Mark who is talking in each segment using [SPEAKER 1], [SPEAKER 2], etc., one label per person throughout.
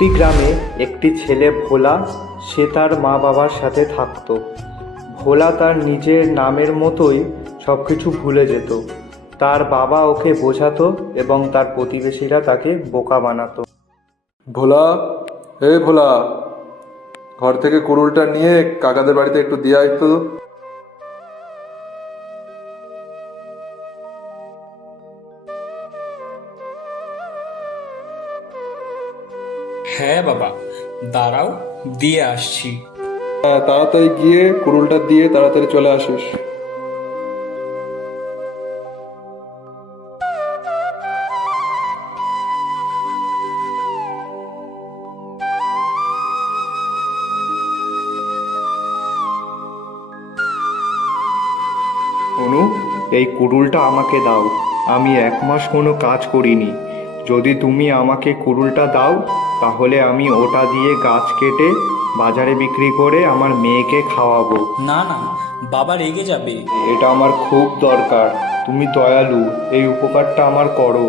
[SPEAKER 1] একটি গ্রামে একটি ছেলে ভোলা, সে তার মা বাবার সাথে থাকতো। ভোলা তার নিজের নামের মতোই সব কিছু ভুলে যেত। তার বাবা ওকে বোঝাতো এবং তার প্রতিবেশীরা তাকে বোকা বানাতো।
[SPEAKER 2] ভোলা, এই ভোলা, ঘর থেকে কুড়ুলটা নিয়ে কাকাদের বাড়িতে একটু দিয়ে আয়
[SPEAKER 3] হ্যাঁ বাবা। দাঁড়াও দিয়ে আসছি।
[SPEAKER 2] হ্যাঁ তাড়াতাড়ি গিয়ে কুড়ুলটা দিয়ে তাড়াতাড়ি চলে আসিস।
[SPEAKER 1] অনু এই কুড়ুলটা আমাকে দাও। আমি এক মাস কোনো কাজ করিনি। যদি তুমি আমাকে কুড়ুলটা দাও তাহলে আমি ওটা দিয়ে গাছ কেটে বাজারে বিক্রি করে আমার মেয়েকে খাওয়াবো।
[SPEAKER 3] না না বাবা রেগে যাবে।
[SPEAKER 1] এটা আমার খুব দরকার। তুমি দয়ালু এই উপকারটা আমার করো।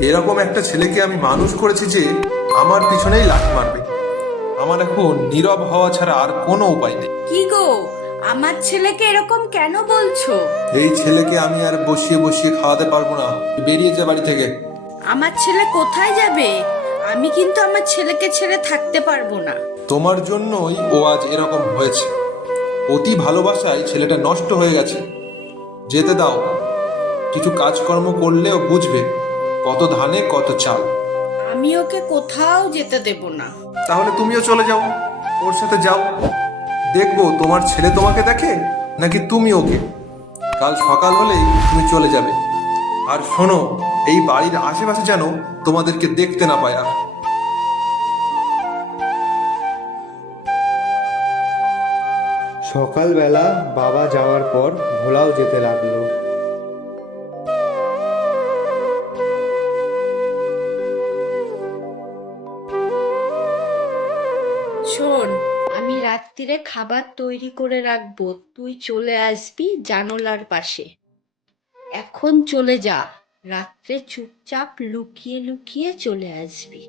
[SPEAKER 4] এরকম একটা ছেলেকে আমি মানুষ করেছি যে আমার পিছনেই লাথি মারবে। আমার এখন নীরব হওয়া ছাড়া আর কোনো উপায় নেই।
[SPEAKER 5] কি গো? আমার ছেলেকে এরকম কেন বলছো?
[SPEAKER 4] এই ছেলেকে আমি আর বসিয়ে বসিয়ে খাওয়াতে পারব না। বেরিয়ে যা বাড়ি থেকে।
[SPEAKER 5] আমার ছেলে কোথায় যাবে? আমি কিন্তু আমার ছেলেকে ছেড়ে থাকতে পারব না।
[SPEAKER 4] তোমার জন্যই ও আজ এরকম হয়েছে। অতি ভালোবাসায় ছেলেটা নষ্ট হয়ে গেছে। যেতে দাও। কিছু কাজকর্ম করলেও বুঝবে কত ধানে কত চাল।
[SPEAKER 5] আমি ওকে কোথাও যেতে দেব না।
[SPEAKER 4] তাহলে তুমিও চলে যাও। ওর সাথে যাও। দেখব তোমার ছেলে তোমাকে দেখে, নাকি তুমি ওকে? কাল সকাল হলেই তুমি চলে যাবে। আর শোনো, এই বাড়ির আশেপাশে যেন তোমাদেরকে দেখতে না পায়। আর
[SPEAKER 1] সকালবেলা বাবা যাওয়ার পর ভোলাও যেতে লাগল।
[SPEAKER 5] আমি রাত্রিরে খাবার তৈরি করে রাখব। তুই চলে আসবি জানলার পাশে। এখন চলে যা। রাত্রে চুপচাপ লুকিয়ে লুকিয়ে চলে আসবি।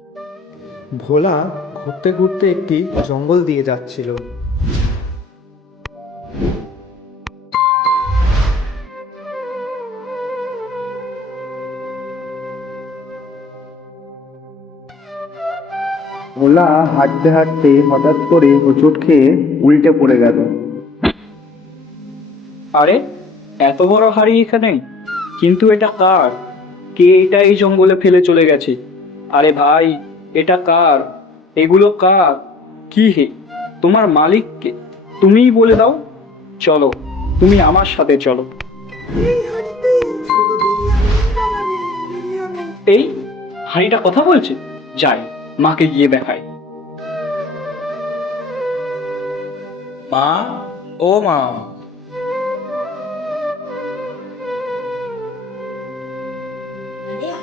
[SPEAKER 1] ভোলা ঘুরতে ঘুরতে একটি জঙ্গল দিয়ে যাচ্ছিল। ভোলা হাঁটতে হাঁটতে হঠাৎ করে হোঁচট খেয়ে উল্টে পড়ে গেল।
[SPEAKER 6] আরে, এত বড় হাড়ি এখানে? কিন্তু এটা কার? কে এটা এই জঙ্গলে ফেলে চলে গেছে? আরে ভাই, এটা কার? এগুলো কার? কি হে? তোমার মালিককে তুমিই বলে দাও। চলো, তুমি আমার সাথে চলো। এই, হাঁড়িটা কথা বলছে? যাই। মাকে গিয়ে দেখাই।
[SPEAKER 3] মা? ও মা।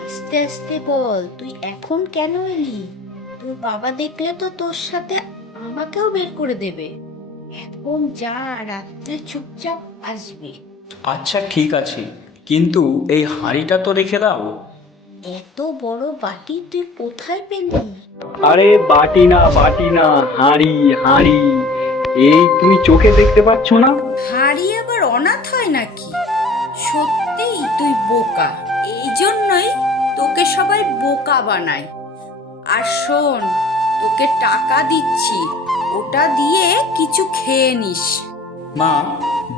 [SPEAKER 5] আস্তে আস্তে বল তুই এখন কেন এলি? তোর বাবা দেখলে তো তোর সাথে আমাকেও বের করে দেবে। এখন যা রাত্রে চুপচাপ আসবি।
[SPEAKER 3] আচ্ছা ঠিক আছে। কিন্তু এই হাঁড়িটা তো রেখে দাও।
[SPEAKER 5] এত বড় বাটি তুই কোথায় পেলি?
[SPEAKER 6] আরে বাটি না বাটি না হাঁড়ি হাঁড়ি। এই তুমি চোখে দেখতে পাচ্ছ না?
[SPEAKER 5] হাড়ি আবার অনাথ হয় নাকি? সত্যিই তুই বোকা। এই জন্যই তোকে সবাই বোকা বানায়। আর শোন তোকে টাকা দিচ্ছি। ওটা দিয়ে কিছু খেয়ে নিস।
[SPEAKER 3] মা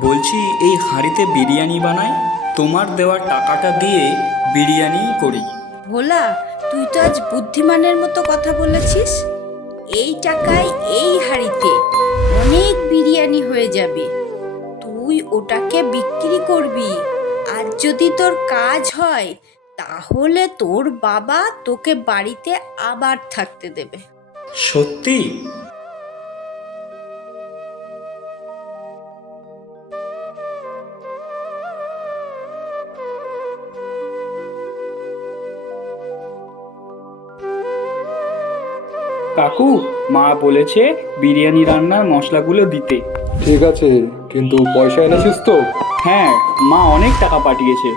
[SPEAKER 3] বলছি এই হাঁড়িতে বিরিয়ানি বানাই? তোমার দেওয়া টাকাটা দিয়ে বিরিয়ানি করি।
[SPEAKER 5] ভোলা তুই তো আজ বুদ্ধিমানের মতো কথা বলেছিস। এই টাকায় এই হাড়িতে অনেক বিরিয়ানি হয়ে যাবে। তুই ওটাকে বিক্রি করবি। আর যদি তোর কাজ হয় তাহলে তোর বাবা তোকে বাড়িতে আবার থাকতে দেবে।
[SPEAKER 3] সত্যি?
[SPEAKER 6] কাকু মা বলেছে বিরিয়ানি রান্নার মশলাগুলো দিতে।
[SPEAKER 2] ঠিক আছে কিন্তু পয়সা এনেছিস তো?
[SPEAKER 6] হ্যাঁ মা অনেক টাকা পাঠিয়েছে।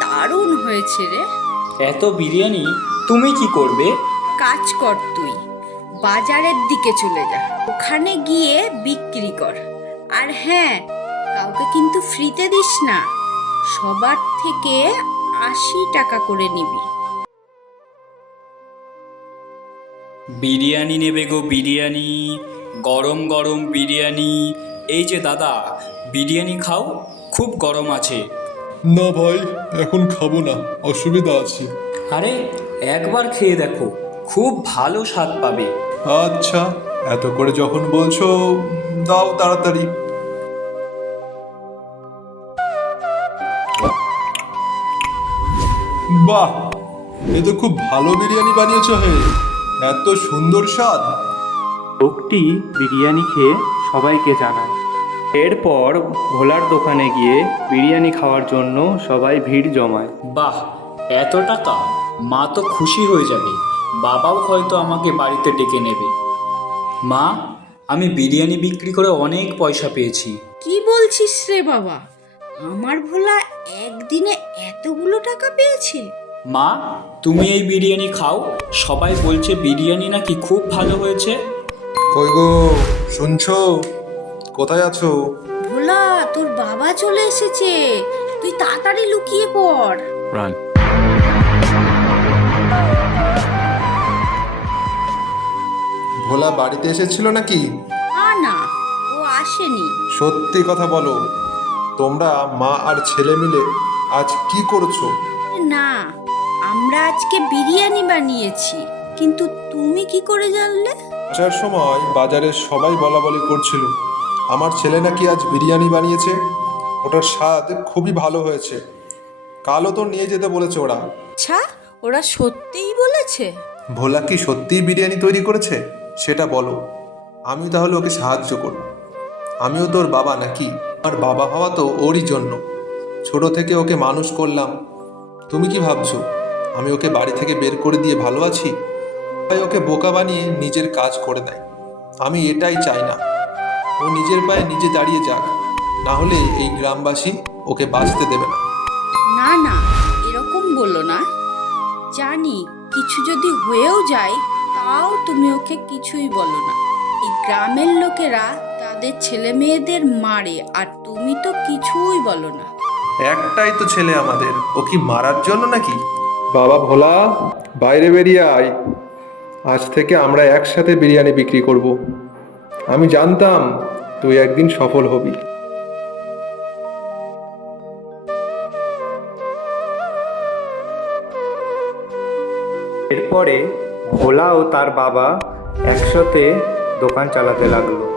[SPEAKER 5] দারুণ হয়েছে রে।
[SPEAKER 3] এত বিরিয়ানি তুমি কি করবে?
[SPEAKER 5] কাজ কর তুই বাজারের দিকে চলে যা। ওখানে গিয়ে বিক্রি কর। আর হ্যাঁ কাউকে কিন্তু ফ্রিতে দিস না। সবার থেকে আশি টাকা করে নিবি।
[SPEAKER 3] বিরিয়ানি নেবে গো বিরিয়ানি গরম গরম বিরিয়ানি। এই যে দাদা বিরিয়ানি খাও খুব গরম আছে।
[SPEAKER 2] না ভাই এখন খাব না অসুবিধা আছে।
[SPEAKER 3] আরে একবার খেয়ে দেখো খুব ভালো স্বাদ পাবে।
[SPEAKER 4] আচ্ছা এত করে যখন বলছো দাও তাড়াতাড়ি। বাহ এ তো খুব ভালো বিরিয়ানি বানিয়েছো হে। এত সুন্দর স্বাদ।
[SPEAKER 1] লোকটি বিরিয়ানি খেয়ে সবাইকে জানায়। এরপর ভোলার দোকানে গিয়ে বিরিয়ানি খাওয়ার জন্য সবাই ভিড় জমায়।
[SPEAKER 3] বাহ এত টাকা? মা তো খুশি হয়ে যাবে। বাবাও হয়তো আমাকে বাড়িতে ডেকে নেবে। মা আমি বিরিয়ানি বিক্রি করে অনেক পয়সা পেয়েছি।
[SPEAKER 5] কি বলছিস রে বাবা? আমার ভোলা একদিনে এতগুলো টাকা পেয়েছে।
[SPEAKER 3] মা তুমি এই বিরিয়ানি খাও। সবাই বলছে বিরিয়ানি নাকি খুব ভালো হয়েছে?
[SPEAKER 4] কই গো শুনছো? কোথায় আছো?
[SPEAKER 5] ভোলা তোর বাবা চলে এসেছে। তুই তাড়াতাড়ি লুকিয়ে পড়।
[SPEAKER 4] ভোলা বাড়িতে এসেছিল নাকি?
[SPEAKER 5] না না ও আসেনি।
[SPEAKER 4] সত্যি কথা বলো তোমরা মা আর ছেলে মিলে আজ কি করছ?
[SPEAKER 5] না আমরা আজকে বিরিয়ানি বানিয়েছি। কিন্তু তুমি কি করে জানলে?
[SPEAKER 4] আসার সময় বাজারে সবাই বলা বলি করছিল। আমার ছেলে নাকি আজ বিরিয়ানি বানিয়েছে। ওটার স্বাদ খুবই ভালো হয়েছে। কালও তো নিয়ে যেতে বলেছে ওরা।
[SPEAKER 5] আচ্ছা ওরা সত্যিই বলেছে?
[SPEAKER 4] ভোলা কি সত্যিই বিরিয়ানি তৈরি করেছে? সেটা বলো। আমি তাহলে ওকে সাহায্য করব। আমিও তোর বাবা নাকি? আমার বাবা হওয়া তো ওরই জন্য। ছোট থেকে ওকে মানুষ করলাম। তুমি কি ভাবছ? আমি ওকে বাড়ি থেকে বের করে দিয়ে ভালো আছি? তাই ওকে বোকা বানিয়ে নিজের কাজ করে দেয়। আমি এটাই চাই না। ও নিজের পায়ে নিজে দাঁড়িয়ে যাক। না হলে এই গ্রামবাসী ওকে বাঁচতে দেবে না।
[SPEAKER 5] না না এরকম বলো না। জানি কিছু যদি হয়েও যায় তাও তুমি ওকে কিছুই বলো না। এই গ্রামের লোকেরা তাদের ছেলে মেয়েদের মারে আর তুমি তো কিছুই বলো না।
[SPEAKER 4] একটাই তো ছেলে আমাদের। ও কি মারার জন্য নাকি?
[SPEAKER 2] বাবা ভোলা, বাইরে বেরিয়ে আয়। আজ থেকে আমরা একসাথে বিরিয়ানি বিক্রি করব। আমি জানতাম তুই একদিন সফল হবি।
[SPEAKER 1] এরপরে ভোলা ও তার বাবা একসাথে দোকান চালাতে লাগল।